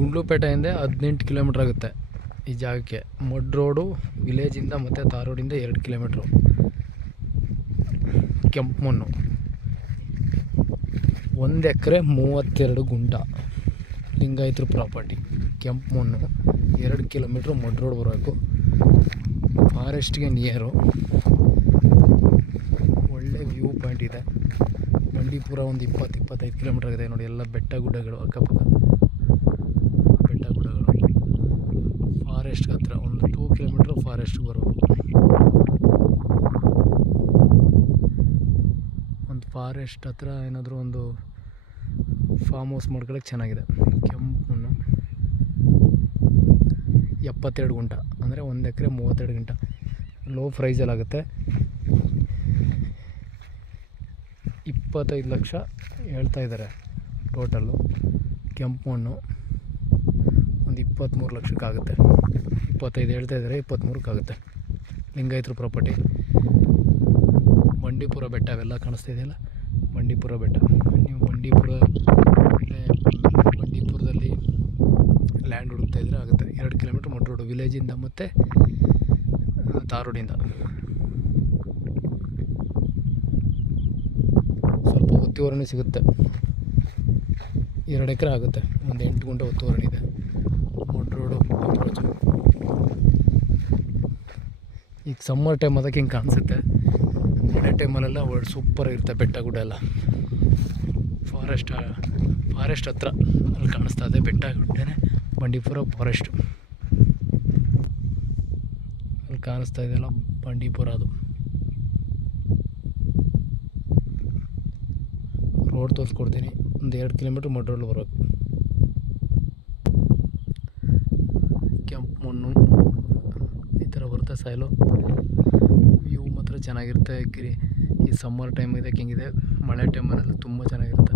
ಗುಂಡ್ಲುಪೇಟೆಯಿಂದ ಹದಿನೆಂಟು ಕಿಲೋಮೀಟ್ರ್ ಆಗುತ್ತೆ ಈ ಜಾಗಕ್ಕೆ. ಮಡ್ ರೋಡು, ವಿಲೇಜಿಂದ ಮತ್ತು ತಾರ್ ಎರಡು ಕಿಲೋಮೀಟ್ರು. ಕೆಂಪು ಮಣ್ಣು ಒಂದು ಎಕರೆ ಮೂವತ್ತೆರಡು ಗುಂಟ ಲಿಂಗಾಯತರು ಪ್ರಾಪರ್ಟಿ ಕೆಂಪು ಮಣ್ಣು ಎರಡು ಕಿಲೋಮೀಟ್ರ್ ಮಡ್ ರೋಡ್ ಬರಬೇಕು. ಫಾರೆಸ್ಟ್ಗೆ ನಿಯರು. ಒಳ್ಳೆ ವ್ಯೂ ಪಾಯಿಂಟ್ ಇದೆ. ಬಂಡೀಪುರ ಒಂದು ಇಪ್ಪತ್ತು, ಇಪ್ಪತ್ತೈದು ಕಿಲೋಮೀಟ್ರ್ ಆಗಿದೆ ನೋಡಿ, ಎಲ್ಲ ಬೆಟ್ಟ ಗುಡ್ಡಗಳು ಅಕ್ಕಪಕ್ಕ ಬೆಟ್ಟ ಗುಡ್ಡಗಳು ಫಾರೆಸ್ಟ್ ಹತ್ರ ಒಂದು ಟೂ ಕಿಲೋಮೀಟ್ರ್ ಫಾರೆಸ್ಟ್ಗೆ ಬರೋದು ಒಂದು ಫಾರೆಸ್ಟ್ ಹತ್ರ ಏನಾದರೂ ಒಂದು ಫಾರ್ಮ್ ಹೌಸ್ ಮಾಡ್ಕೊಳಕ್ಕೆ ಚೆನ್ನಾಗಿದೆ. ಕೆಂಪು ಮಣ್ಣು. ಎಪ್ಪತ್ತೆರಡು ಗುಂಟ. ಅಂದರೆ ಒಂದು ಎಕರೆ ಮೂವತ್ತೆರಡು ಗಂಟ. ಲೋ ಪ್ರೈಸಲ್ಲಿ ಆಗುತ್ತೆ. ಇಪ್ಪತ್ತೈದು ಲಕ್ಷ ಹೇಳ್ತಾ ಇದ್ದಾರೆ ಟೋಟಲ್ಲು ಕೆಂಪು ಮಣ್ಣು. ಇಪ್ಪತ್ತ್ಮೂರು ಲಕ್ಷಕ್ಕಾಗುತ್ತೆ. ಇಪ್ಪತ್ತೈದು ಹೇಳ್ತಾ ಇದ್ದಾರೆ ಇಪ್ಪತ್ತ್ಮೂರಕ್ಕಾಗುತ್ತೆ ಲಿಂಗಾಯತ್ರ ಪ್ರಾಪರ್ಟಿ. ಬಂಡೀಪುರ ಬೆಟ್ಟ ಅವೆಲ್ಲ ಕಾಣಿಸ್ತಾ ಇದೆಯಲ್ಲ? ಬಂಡೀಪುರ ಬೆಟ್ಟ. ನೀವು ಬಂಡೀಪುರ ಬಂಡೀಪುರದಲ್ಲಿ ಲ್ಯಾಂಡ್ ಹುಡುಕ್ತಾ ಇದ್ದರೆ ಆಗುತ್ತೆ. ಎರಡು ಕಿಲೋಮೀಟ್ರ್ ಮಡ್ ರೋಡು, ವಿಲೇಜಿಂದ ಮತ್ತು ತಾರ್ ಸ್ವಲ್ಪ ಒತ್ತುವರಣೆ ಸಿಗುತ್ತೆ. ಎರಡು ಎಕರೆ ಆಗುತ್ತೆ. ಒಂದು ಎಂಟು ಗುಂಟೆ ಒತ್ತುವರಣೆ ಇದೆ. ರೋಡು ಈಗ ಸಮ್ಮರ್ ಟೈಮ್ ಅದಕ್ಕೆ ಹಿಂಗೆ ಕಾಣಿಸುತ್ತೆ. ಮಳೆ ಟೈಮಲ್ಲೆಲ್ಲ ಒಳ್ಳೆ ಸೂಪರ್ ಇರುತ್ತೆ ಬೆಟ್ಟ ಗುಡ್ಡ ಎಲ್ಲ. ಫಾರೆಸ್ಟ್ ಫಾರೆಸ್ಟ್ ಹತ್ರ ಅಲ್ಲಿ ಕಾಣಿಸ್ತಾ ಇದೆ ಬೆಟ್ಟ ಗುಡ್ಡನೇ, ಬಂಡೀಪುರ ಫಾರೆಸ್ಟ್ ಅಲ್ಲಿ ಕಾಣಿಸ್ತಾ ಇದೆಯಲ್ಲ ಬಂಡೀಪುರ ಅದು. ರೋಡ್ ತೋರಿಸ್ಕೊಡ್ತೀನಿ. ಒಂದು ಎರಡು ಕಿಲೋಮೀಟ್ರ್ ಮಡ್ ರೋಡ್ ಬರೋದು ಕೆಂಪು ಮಣ್ಣು ಈ ಥರ ಬರುತ್ತೆ ಸೈಲೋ ವ್ಯೂ ಮಾತ್ರ ಚೆನ್ನಾಗಿರುತ್ತೆ, ಗಿರಿ ಈ ಸಮ್ಮರ್ ಟೈಮ್ ಇದಕ್ಕೆ ಹೆಂಗಿದೆ, ಮಳೆ ಟೈಮಲ್ಲಿ ತುಂಬ ಚೆನ್ನಾಗಿರುತ್ತೆ.